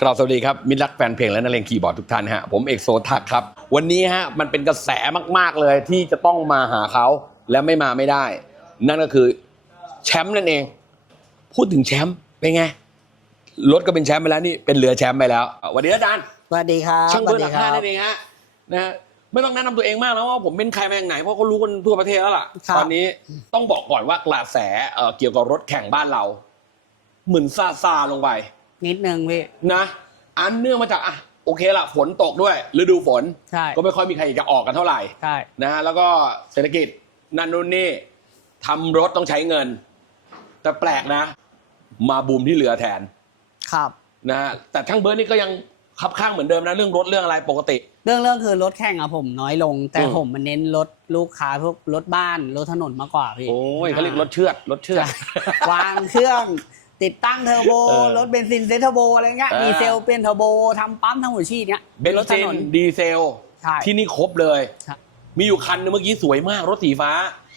กราบสวัสดีครับ มิตรรักแฟนเพลงและนักเลงคีย์บอร์ดทุกท่านฮะผมเอกโซทักครับ วันนี้ฮะมันเป็นกระแสมากๆเลยที่จะต้องมาหาเขาและไม่มาไม่ได้ นั่นก็คือแชมป์นั่นเอง พูดถึงแชมป์เป็นไงรถก็เป็นแชมป์ไปแล้วนี่เป็นเรือแชมป์ไปแล้วสวัสดีอาจารย์สวัสดีครับช่างเบอร์หลักสวัห้าสดีนั่นเองฮะนะฮะไม่ต้องแนะนำตัวเองมากนะว่าผมเป็นใครมาจากไหนเพราะเขารู้กันทั่วประเทศแล้วล่ะครับตอนนี้ต้องบอกก่อนว่ากระแสเอ่อเกี่ยวกับรถแข่งบ้านเรา เหมือนซาซาลงไป นิดนึงพี่นะ อันเนื่องมาจากอะโอเคละฝนตกด้วยฤดูฝน ใช่ก็ไม่ค่อยมีใครอยากจะออกกันเท่าไหร่ ใช่ นะฮะแล้วก็เศรษฐกิจนั่นนู่นนี่ทำรถต้องใช้เงิน แต่แปลกนะ มาบูมที่เรือแทนครับ นะฮะแต่ช่างเบิร์ดนี่ก็ยังคับข้างเหมือนเดิมนะเรื่องรถเรื่องอะไรปกติ เรื่องเรื่องคือรถแข่งอะผมน้อยลง แต่อืม ผมมันเน้นรถลูกค้าพวกรถบ้านรถถนนมากกว่าพี่โอ้ยเขาเรียกรถเชือดรถเชือดใช่วางเครื่อง ติดตั้งเทอร์โบ เออ รถเบนซินเซตเทอร์โบอะไรเงี้ย อ่า ดีเซลเป็นเทอร์โบทำปั๊มทำหัวฉีดเนี้ยเบนรถถซินนน ดีเซล ใช่ที่นี่ครบเลย ใช่ มีอยู่คันนึงเมื่อกี้สวยมาก รถสีฟ้า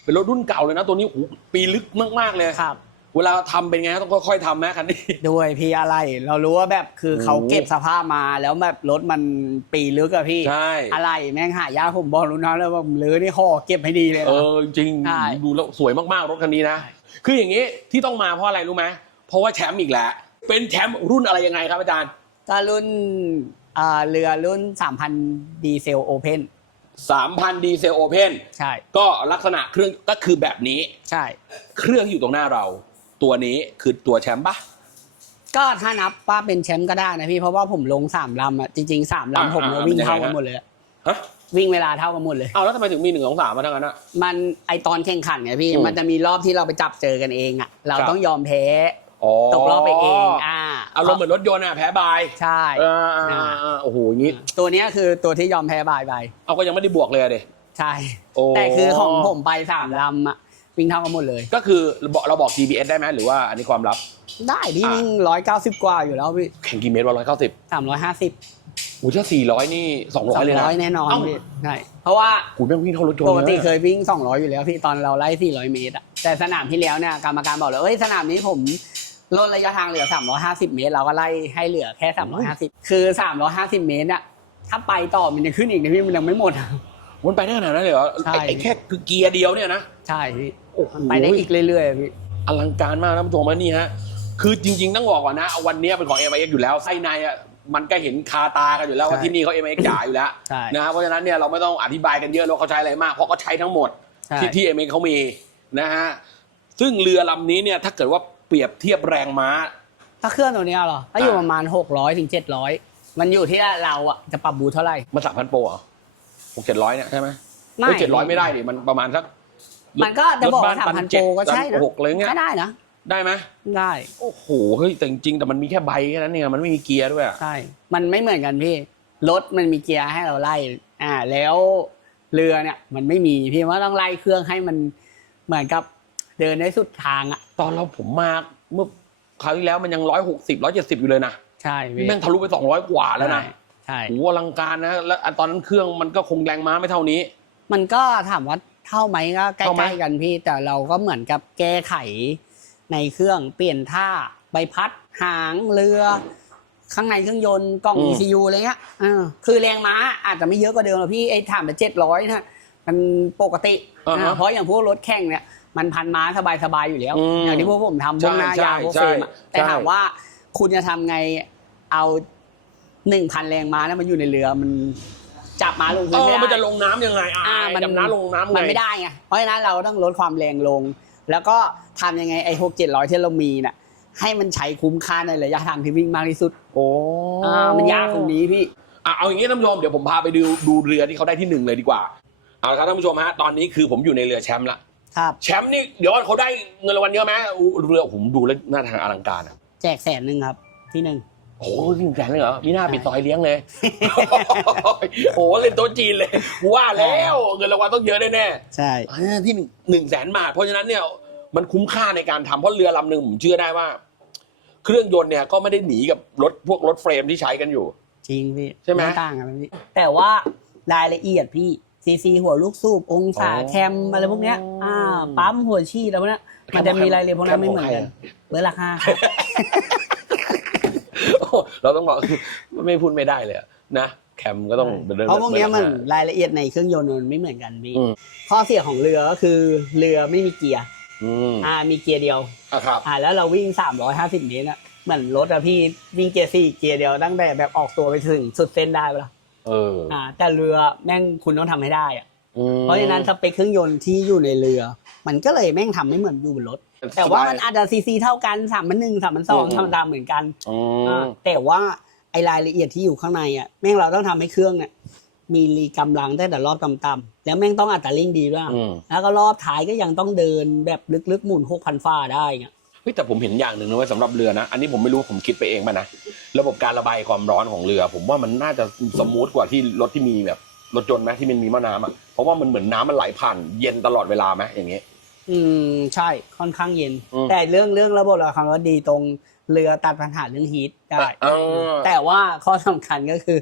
เป็นรถรุ่นเก่าเลยนะตัวนี้โอ้โหปีลึกมากๆเลยครับ เวลาทำเป็นไงต้องค่อยๆทำไหมคันนี้ ด้วยพี่อะไร เรารู้ว่าแบบคือเขาโอ้เก็บสภาพมาแล้วแบบรถมันปีลึกอะพี่ ใช่ อะไรแม่งหายากผมบอกรู้นะเลยว่าผมลื้อนี่ห่อเก็บให้ดีเลยเอนะ อจริงใช่ ดูแล้วสวยมากๆรถคันนี้นะ คืออย่างนี้ที่ต้องมาเพราะอะไรรู้ไหม เพราะว่าแชมป์อีกแล้ว เป็นแชมป์รุ่นอะไรยังไงครับอาจารย์ ก็รุ่นอ่าเรือรุ่น 3,000 ดีเซลโอเพน3,000ดีเซลโอเพนใช่ ก็ลักษณะเครื่องก็คือแบบนี้ ใช่ เครื่องอยู่ตรงหน้าเรา ตัวนี้คือตัวแชมป์ปะ ก็ถ้านับว่าเป็นแชมป์ก็ได้นะพี่ เพราะว่าผมลง3ลำอะ จริงๆ3อ่าลำผมเนี่ยอ่าวิ่งมันยังไงเท่ากันฮะ หมดเลยอะฮะวิ่งเวลาเท่ากันหมดเลย เอาแล้วทำไมถึงมีหนึ่งสองสามมาทั้งนั้นอะ มันไอตอนแข่งขันไงพี่ อืมมันจะมีรอบที่เราไปจับเจอกันเองอะ เราครับ ต้องยอมแพ้อ๋อ ตกรอบไปเองอ่าอารมณ์เหมือนรถยนต์อะแพ้บายใช่เอออ่าอ่าอ่าโอ้โหอย่างงี้ตัวเนี้ยคือตัวที่ยอมแพ้บายไปเอาก็ยังไม่ได้บวกเลยอะเดใช่โอ้แต่คือของผมไปสามลำอะวิ่งเท่ากันหมดเลย ก็คือเราบอกเราบอก GPS ได้ไหมหรือว่าอันนี้ความลับ ได้พี่อ่าวิ่งร้อยเก้าสิบกว่าอยู่แล้วพี่แข่งกี่เมตรวะร้อยเก้าสิบสามร้อยห้าสิบโอ้ถ้าสี่ร้อยนี่สองร้สออยงเลยนะร้อยแน่นอนเอ้าพี่ใช่เพราะว่ากูแม่งวิ่งเท่ารถยนต์ปกติลเคยยวิ่ง200อยู่แล้วพี่ตอนเราไล่400เมตรอะแต่สนามที่แล้วเนี่ยกรรมการบอกเลยเอ้ยสนามนี้ผม ลดระยะทางเหลือ 350 เมตร เราก็ไล่ให้เหลือแค่ 350 คือ 350 เมตรอะถ้าไปต่อมันจะขึ้นอีกนะพี่มันยังไม่หมด มันไปได้ขนาดนั้นเลยเหรอใช่ไอ้ไอ้แค่คือเกียร์เดียวเนี่ยนะ ใช่พี่โอ้โห ไปได้อีกเรื่อยๆพี่ อลังการมากนะท่านผู้ชมนะนี่ฮะ คือจริง ๆ ต้องบอกก่อนนะ วันนี้เป็นของ m อ x อยู่แล้วไส้ในอะมันก็เห็นคาตากันอยู่แล้วว่าใช่ที่นี่เขา m อ x จ๋าอยู่แล้วใช่ นะเพราะฉะนั้นเนี่ยเราไม่ต้องอธิบายกันเยอะว่าเขาใช้อะไรมาก เพราะเขาใช้ทั้งหมด ใช่ ที่ที่ m อ x เขามีนะฮะ ซึ่งเรือลำนี้เนี่ยถ้าเกิดว่าเปรียบเทียบแรงม้า ถ้าเครื่องตัวเนี้ยเหรอถ้าอยู่อ่าประมาณ 600ถึง700 มันอยู่ที่เราอะจะปรับบูทเท่าไหร่มันสามพันโปรเหรอหกเจ็ดร้อยเนี่ยใช่ไหมไม่เจ็ดร้อยไม่ได้ดิมันประมาณสักมันก็จะบอกว่ารถบ้3,000โปรก็ใช่นะหกเลยเงี้ยก็ได้นะได้ไหมได้ โอ้โหเฮ้ยแต่จริงๆแต่มันมีแค่ใบแค่นั้นเองอะมันไม่มีเกียร์ด้วยอะใช่ มันไม่เหมือนกันพี่รถมันมีเกียร์ให้เราไล่ อ่า แล้วเรือเนี่ย มันไม่มีพี่ว่าต้องไล่เครื่องให้มันเหมือนกับเดินได้สุดทางอะต อนเราผมมาเมื่อคราวที่แล้วมันยังร้อยหกสิบร้อยเจ็ดสิบอยู่เลยนะใช่นี่พี่แม่งทะลุไปสองร้อยกว่าแล้วนะใช่ใช่โอ้โหอลังการนะแล้วอันตอนนั้นเครื่องมันก็คงแรงม้าไม่เท่านี้ มันก็ถามว่าเท่าไหมก็ใกเท่าไหมล้ๆกันพี่แต่เราก็เหมือนกับแก้ไขในเครื่องเปลี่ยนท่าใบพัดหางเรือ ข้างในเครื่องยนต์กล่อง ECU อะไรเงี้ยอ่าคือแรงม้าอาจจะไม่เยอะกว่าเดิมหรอกพี่ไอ้ถามไปเจ็ดร้อยนะมันปกติอ่าฮะอ่าเพราะอย่างพวกรถแข่งเนี่ย มันพันม้าสบายๆอยู่แล้ว อืมอย่างที่พวกผมทำพวกหน้าใช่ยางพวกใช่เฟรมอะใช่แต่ถามว่าคุณจะทำไงเอาหนึ่งพันแรงม้าแล้วมันอยู่ในเรือมันจับม้าลงเอพื้นอไม่มันได้จะลงน้ำยังไงอ่าอ่ามันดำน้ำลงน้ำไง มันไม่ได้ไง เพราะฉะนั้นเราต้องลดความแรงลง แล้วก็ทำยังไงไอ้หกเจ็ดร้อยที่เรามีน่ะ ให้มันใช้คุ้มค่าในระยะทางที่วิ่งมากที่สุดโอ้อ่ามันยากตรงนี้พี่ อะเอาอย่างงี้ท่านผู้ชมเดี๋ยวผมพาไปดูดูเรือที่เขาได้ที่หนึ่งเลยดีกว่าเอาละครับท่านผู้ชมฮะตอนนี้คือผมอยู่ในเรือแชมป์ละ ครับแชมป์นี่เดี๋ยวเขาได้เงินรางวัลเยอะไหมอู้เรือผมดูแล้วหน้าทางอลังการอะแจกแสนหนึ่งครับ ที่หนึ่งโอ้โหหนึ่งแสนเลยเหรอมีหน้าปิดซอยเลี้ยงเลยโอ้โหเล่นโต๊ะจีนเลยกูว่าแล้วเงินรางวัลต้องเยอะแน่ๆใช่อ่าที่หนึ่งแสนบาทเพราะฉะนั้นเนี่ยมันคุ้มค่าในการทำเพราะเรือลำหนึ่งผมเชื่อได้ว่า เครื่องยนต์เนี่ยก็ไม่ได้หนีกับรถพวกรถเฟรมที่ใช้กันอยู่ จริงพี่ใช่ไหมต่างกันนะพี่แต่ว่ารายละเอียดพี่ ซีซีหัวลูกสูบองศาอ๋อแคมอะไรพวกเนี้ยอ่าปั๊มหัวชีดอะไรพวกเนี้ยมันจะมีรายละเอียดพวกนั้นไม่เหมือนกันแคมของใครอะ เบอร์ราคาครับ โอ้เราต้องบอกไม่พูดไม่ได้เลยอะนะแคมก็ต้องดิเพราะพวกเนี้ยมันดิรายละเอียดในเครื่องยนต์มันไม่เหมือนกันพี่อืมข้อเสียของเรือก็คือเรือไม่มีเกียร์อืมอ่ามีเกียร์เดียว อะครับ อ่าแล้วเราวิ่ง 350 เมตรอะเหมือนรถอะพี่วิ่งเกียร์สี่เกียร์เดียวตั้งแต่แบบออกตัวไปถึงสุดเส้นได้ปะล่ะ เอออ่าแต่เรือแม่งคุณต้องทำให้ได้อะอืมเพราะฉะนั้นสเปคเครื่องยนต์ที่อยู่ในเรือ มันก็เลยแม่งทำไม่เหมือนอยู่บนรถ แต่ว่ามันอาจจะซีซีเท่ากันสามพันหนึ่งสามพันสองอืมธรรมดาเหมือนกันอือ่ามแต่ว่าไอรายละเอียดที่อยู่ข้างในอะแม่งเราต้องทำให้เครื่องเนี่ยมีรีกำลังตั้งแต่รอบต่ำๆแล้วแม่งต้องอัตราเร่งดีด้วย อืม แล้วก็รอบท้ายก็ยังต้องเดินแบบลึกๆ หมุนหกพันฟ้าได้เงี้ย เฮ้ยแต่ผมเห็นอย่างหนึ่งนะเว้ยสำหรับเรือนะ อันนี้ผมไม่รู้ผมคิดไปเองมานะ ระบบการระบายความร้อนของเรือ ผมว่ามันน่าจะสมูทกว่าที่รถที่มีแบบรถยนต์ไหมที่มันมีหม้อน้ำอะเพราะว่ามันเหมือนน้ำมันไหลผ่านเย็นตลอดเวลาไหมอย่างเงี้ยอืมใช่ค่อนข้างเย็น อืม แต่เรื่องเรื่องระบบระบายความร้อนดีตรงเรือตัดปัญหาเรื่องฮีทได้ เออแต่ว่าข้อสำคัญก็คือ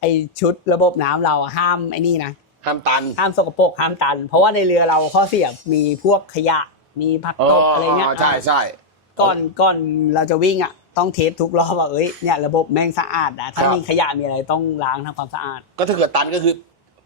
ไอชุดระบบน้ำเราอะห้ามไอ้นี่นะห้ามตัน ห้ามสกปรกห้ามตัน เพราะว่าในเรือเราข้อเสียมีพวกขยะมีผักตบอะไรเงี้ย ใช่ใช่ ก่อนก่อนเราจะวิ่งอะต้องเทสทุกรอบว่าเอ้ยเนี่ยระบบแม่งสะอาดนะถ้าครับมีขยะมีอะไรต้องล้างทำความสะอาด ก็ถ้าเกิดตันก็คือ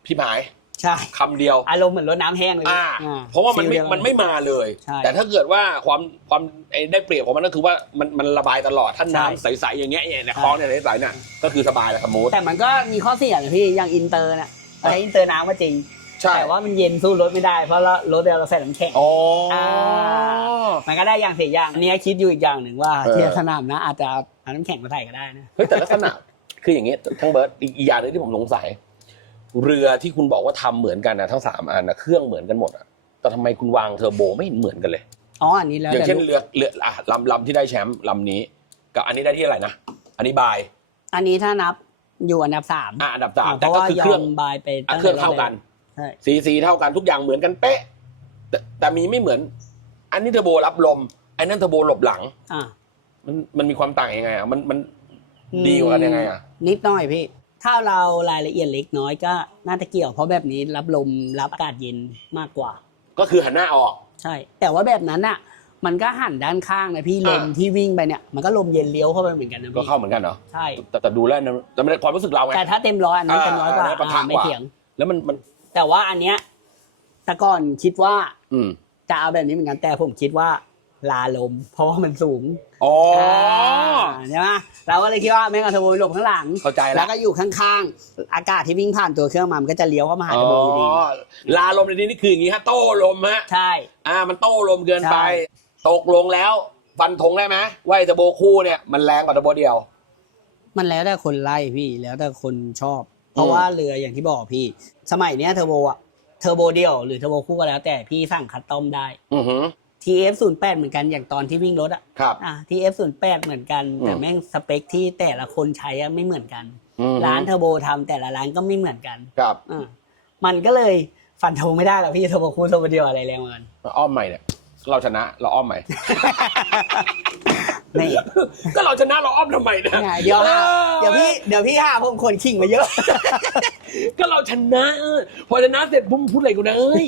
พี่หมายใช่คำเดียวอารมณ์เหมือนรถน้ำแห้งเลยอ่าอ่าเพราะว่ามันไม่ฟีลเดียวกัมันไม่มาเลยใช่แต่ถ้าเกิดว่าความความไอ้ได้เปรียบของมันก็คือว่ามันมันระบายตลอดถ้าน้ำใช่ใสๆอย่างเงี้ยเนี่ยในใช่คลองเนี่ยใสๆเนี่ยก็คือสบายแล้วสมูทแต่มันก็มีข้อเสียนะพี่อย่างอินเตอร์น่ะใช้อินเตอร์น้ำก็จริง ใช่ แต่ว่ามันเย็นสู้รถไม่ได้เพราะเรารถเราใส่น้ำแข็ง อ๋อมันก็ได้อย่างเสียอย่างอันนี้คิดอยู่อีกอย่างหนึ่งว่าเออ ที่สนามนะอาจจะเอาน้ำแข็งมาใส่ก็ได้นะ เฮ้ยแต่ลักษณะ คืออย่างเงี้ยทั้งเบิร์ดอีกอีกอย่างหนึงที่ผมสงสัย เรือที่คุณบอกว่าทำเหมือนกันนะทั้งสามอันนะเครื่องเหมือนกันหมดอะแต่ทำไมคุณวางเทอร์โบไม่เหมือนกันเลย อ๋ออันนี้แล้วอย่างแต่เช่นลูกเรือเรืออะลำลำที่ได้แชมป์ลำนี้ กับอันนี้ได้ที่อะไรนะอันนี้บายอันนี้ถ้านับอยู่อันดับสามอะอันดับสามเพแต่ราะก็ว่าคือยเครื่อองมบายไปอะตั้งเครื่องแต่เท่ากัน ใช่สีสีเท่ากันทุกอย่างเหมือนกันเป๊ะ แต่แต่มีไม่เหมือน อันนี้เทอร์โบรับลมไอ้นั่นเทอร์โบหลบหลัง อ่า มันมันมีความต่างยังไงอะมันมันดีกว่ากันยังไงอะ นิดหน่อยพี่ ถ้าเรารายละเอียดเล็กน้อยก็น่าจะเกี่ยว เพราะแบบนี้รับลมรับอากาศเย็นมากกว่า ก็คือหันหน้าออก ใช่ แต่ว่าแบบนั้นอะ มันก็หันด้านข้างนะพี่ลมอ่า ที่วิ่งไปเนี่ย มันก็ลมเย็นเลี้ยวเข้าไปเหมือนกันนะก็พี่เข้าเหมือนกันเหรอใช่ แต่แต่ดูแล้วนะแต่ไม่ได้ความรู้สึกเราไง แต่ถ้าเต็มร้อยอันนั้นอ่าเต็มร้อยกว่าอันนั้นปะทะอ่า ไม่กว่าเถียง แล้วมันมัน แต่ว่าอันเนี้ยแต่ก่อนคิดว่าอืมจะเอาแบบนี้เหมือนกันแต่ผมคิดว่า ลาลม เพราะว่ามันสูงอ๋อใช่ไหมเราก็เลยคิดว่าแม่งเอาเทอร์โบหลบข้างหลัง เข้าใจแล้แล้ววก็อยู่ข้างๆ อากาศที่วิ่งผ่านตัวเครื่องมามันก็จะเลี้ยวเข้ามาหาอ๋เทอร์โบอยู่ดีอลาลมในที่นี้คืออย่างงี้ฮะโต้ลมฮะใช่ อ่า มันโต้ลมเกินไป ใช่ ตกลงแล้วฟันธงได้ไหมว่าไอ้เทอร์โบคู่เนี่ยมันแรงกว่าเทอร์โบเดียว มันแล้วแต่คนไล่พี่แล้วแต่คนชอบ เพราะว่าเรืออย่างที่บอกพี่ สมัยเนี้ยเทอร์โบอะเทอร์โบเดียวหรือเทอร์โบคู่ก็แล้ว แต่พี่สั่งคัสตอมได้ อือหือ TF08 เหมือนกันอย่างตอนที่วิ่งรถอะครับ อะ TF08 เหมือนกันแต่อืมแม่งสเปคที่แต่ละคนใช้อะไม่เหมือนกัน อือหือร้านเทอร์โบทำแต่ละร้านก็ไม่เหมือนกันครับอะมันก็เลยฟันธงไม่ได้หรอกพี่เทอร์โบคู่เทอร์โบเดียวอะไรแรงกว่ากัน อ้อมใหม่เนี่ย เราชนะ เราอ้อมใหม่ นี่ก็เราชนะเราอ้อมทำไมนะไงเดี๋ยวหาออเดี๋ยวพี่เดี๋ยวพี่หาผมคนขิงมาเยอะ ก็เราชนะ พอชนะเสร็จพุ่มพูดอะไรกูนะเอ้ย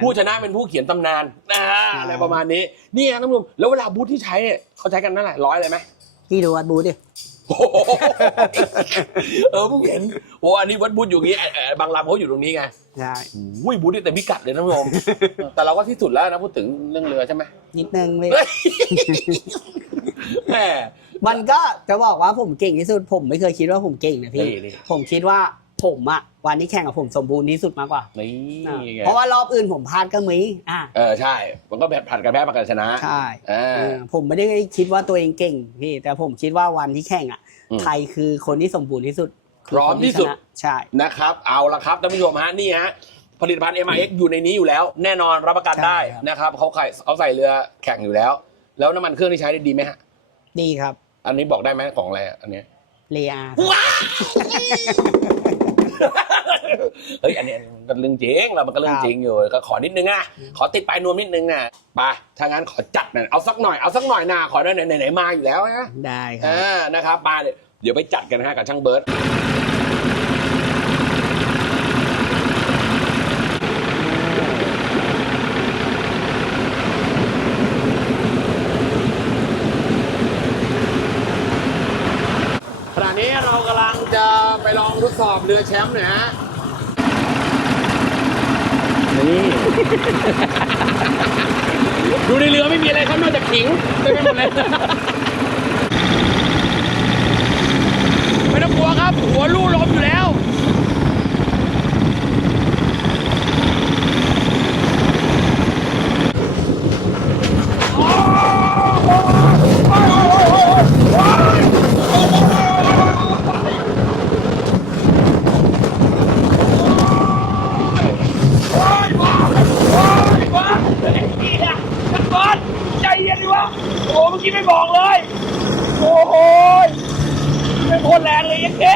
ผู้ชนะเป็นผู้เขียนตำนานอ่าอะไรประมาณนี้นี่ครับท่านผู้ชมแล้วเวลาบูธที่ใช้เนี่ยเขาใช้กันนั่นแหละร้อยเลยไหมพี่ดูวัดบูธดิโอ้โหเออเพิ่งเห็นโอ้อันนี้วัดบูธอยู่อย่างงี้เอ่อเอ่อบางลำเขาอยู่ตรงนี้ไงใช่อุ้ยบูธนี่แต่พิกัดเลยนะท่านผู้ชมแต่เราก็ที่สุดแล้วนะพูดถึงเรื่องเรือใช่ไหมนิดนึงพี่ แหม มันก็จะบอกว่าผมเก่งที่สุด ผมไม่เคยคิดว่าผมเก่งนะพี่ นี่นี่ ผมคิดว่าผมอะวันที่แข่งกับผมสมบูรณ์ที่สุดมากกว่านี่อะไงเพราะว่ารอบอื่นผมพลาดก็มีอะเออใช่ มันก็แบบผัดกันแพ้ผัดกันชนะใช่อ่าเออผมไม่ได้คิดว่าตัวเองเก่งพี่ แต่ผมคิดว่าวันที่แข่งอะอืมใครคือคนที่สมบูรณ์ที่สุดพร้อมที่สุดคืคนชนะใช่ นะครับ เอาละครับท่านผู้ชมฮะนี่ฮะผลิตภัณฑ์ MIX อยู่ในนี้อยู่แล้ว แน่นอนรับประกันได้ใช่ครับ นะครับเขาใส่เขาใส่เรือแข่งอยู่แล้ว แล้วน้ำมันเครื่องที่ใช้ได้ดีไหมฮะ ดีครับ อันนี้บอกได้ไหมของอะไรอะอันเนี้ยเลอาเฮ้ยอันนี้มันก็เรื่องจริงเรามันก็เรื่องจริงอยู่ก็ขอนิดนึงอะขอติดปลายนวมนิดนึงอะไปถ้างั้นขอจัดหน่อยเอาสักหน่อยเอาสักหน่อยนะขอได้ไหนไหนๆมาอยู่แล้วนะได้ครับอ่านะครับมาเดี๋ยวเดี๋ยวไปจัดกันนะฮะกับช่างเบิร์ต อนนี้เรากำลังจะไปลองทด สอบเรือแชมป์หน่อยฮะนี่ดูในเรือไม่มีอะไรครับนอกจากขิงเต็มไปหมดเลยไม่ต้องกลัวครับ หัวลู่ลมอยู่แล้ว ใจเย็นดิวะ โอ้เมื่อ กี้ไม่บอกเลย โอ้โหเป็นคนแรงเลยยังเก๊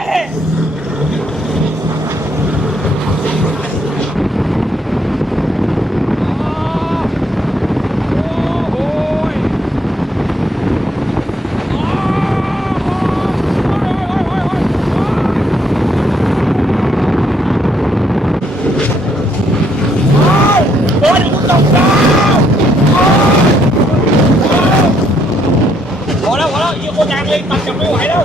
โอ้ยคุณตกน้ำ พอแล้วพอแล้วยี่คนแรงเลยตัดจับไม่ไหวแล้ว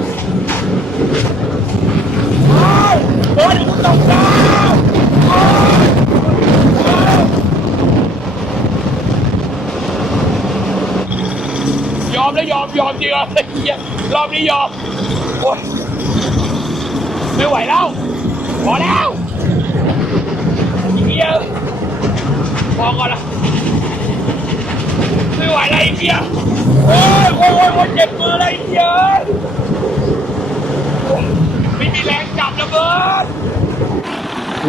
โอ้ยโอ้ยคุณตกน้ำยอมแล้วยอ มยอมเหี้ยรอบนี้ยอมโอ้ยไม่ไหวแล้วพอแล้วเฮียพอก่อนละไม่ไหวแล้วไอ้เหี้ยโอ้ยโอ้ยโอ้ยโอ้ยเจ็บมือเลยไอ้เหี้ยโอ้ยไม่มีแรงจับระเบิด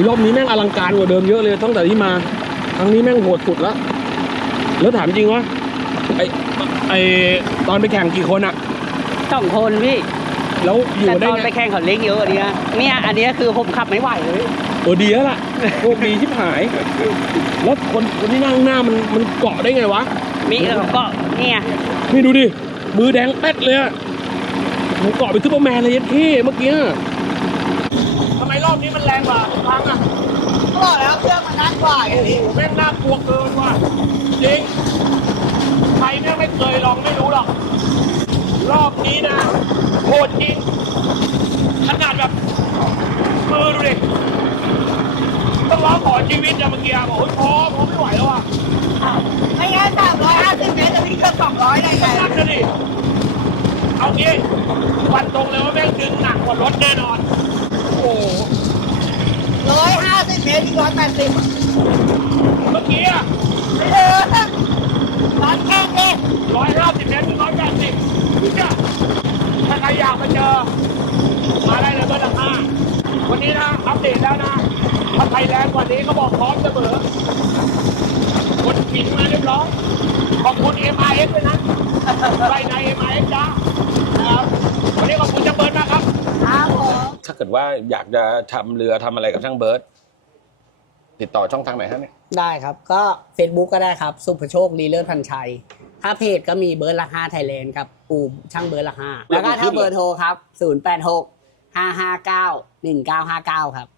รอบนี้แม่งอลังการกว่าเดิมเยอะเลยตั้งแต่ที่มา ครั้งนี้แม่งโหดสุดแล้วแล้วถามจริงวะ ไอไอตอนไปแข่งกี่คนอะสองคนพี่แล้วอยู่แต่ได้ตอนไงไปแข่งเขาเล็กเยอะกว่านี้นะเนี่ยอันนี้คือผมขับไม่ไหวเลยเออดีแล้วล่ะโชคดีชิบหายแล้วคนคนที่นั่งหน้ามันมันเกาะได้ไงวะมีแล้วก็เนี่ยนี่ดูดิมือแดงแป๊ดเลยอะมันเกาะไปนซูเปอร์แมนเลยยัดขี้เมื่อกี้อะทำไมรอบนี้มันแรงกว่าทุกครั้งอะบอกแล้วเครื่องมันนักกว่าไงโอ้โหแม่งน่ากลัวเกินว่ะจริงใครแม่งไม่ เคยลองไม่รู้หรอก รอบนี้นะโหดจริงขนาดแบบมือดูดิต้องร้องขอชีวิตอะเมื่อกี้อะบอกโอ้ยพอพอไม่ไหวแล้วอะไม่งั้นสามร้อยห้าสิบเมตรจะวิ่งแค่สองร้อยได้ไงนั่นนะดิเอางี้วันตรงเลยว่าแม่งดึงหนักกว่ารถแน่นอน โอ้โหร้อยห้าสิบเมตรที่ร้อยแปดสิบเมื่อกี้อะ เออร้อนแค่เองร้อยห้าสิบเมตรร้อยแปดสิบถ้าใครอยากมาเจอ มาได้เลยเบอร์หน้าวันนี้นะอัปเดตแล้วนะถ้าใครแรงกว่านี้ก็บอกพร้อมเสมอคนปิดมาเรียบร้อยขอบคุณ m i x ด้วยนะไรใน m i x จ้านะครับวันนี้ขอบคุณเจ้าเบิร์ดมากครับ ครับผม ถ้าเกิดว่าอยากจะทำเรือทำอะไรกับช่างเบิร์ด ติดต่อช่องทางไหนฮะเนี่ยได้ครับก็ Facebook ก็ได้ครับ สุภโชคดีเลิศพันชัย ถ้าเพจก็มีเบิร์ดละห้าไทยแลนด์ครับปูช่างเบิร์ดละห้าแล้วก็ถ้าเบอร์โทรครับ 0 8 6 5 5 9 1 9 5 9 ครับ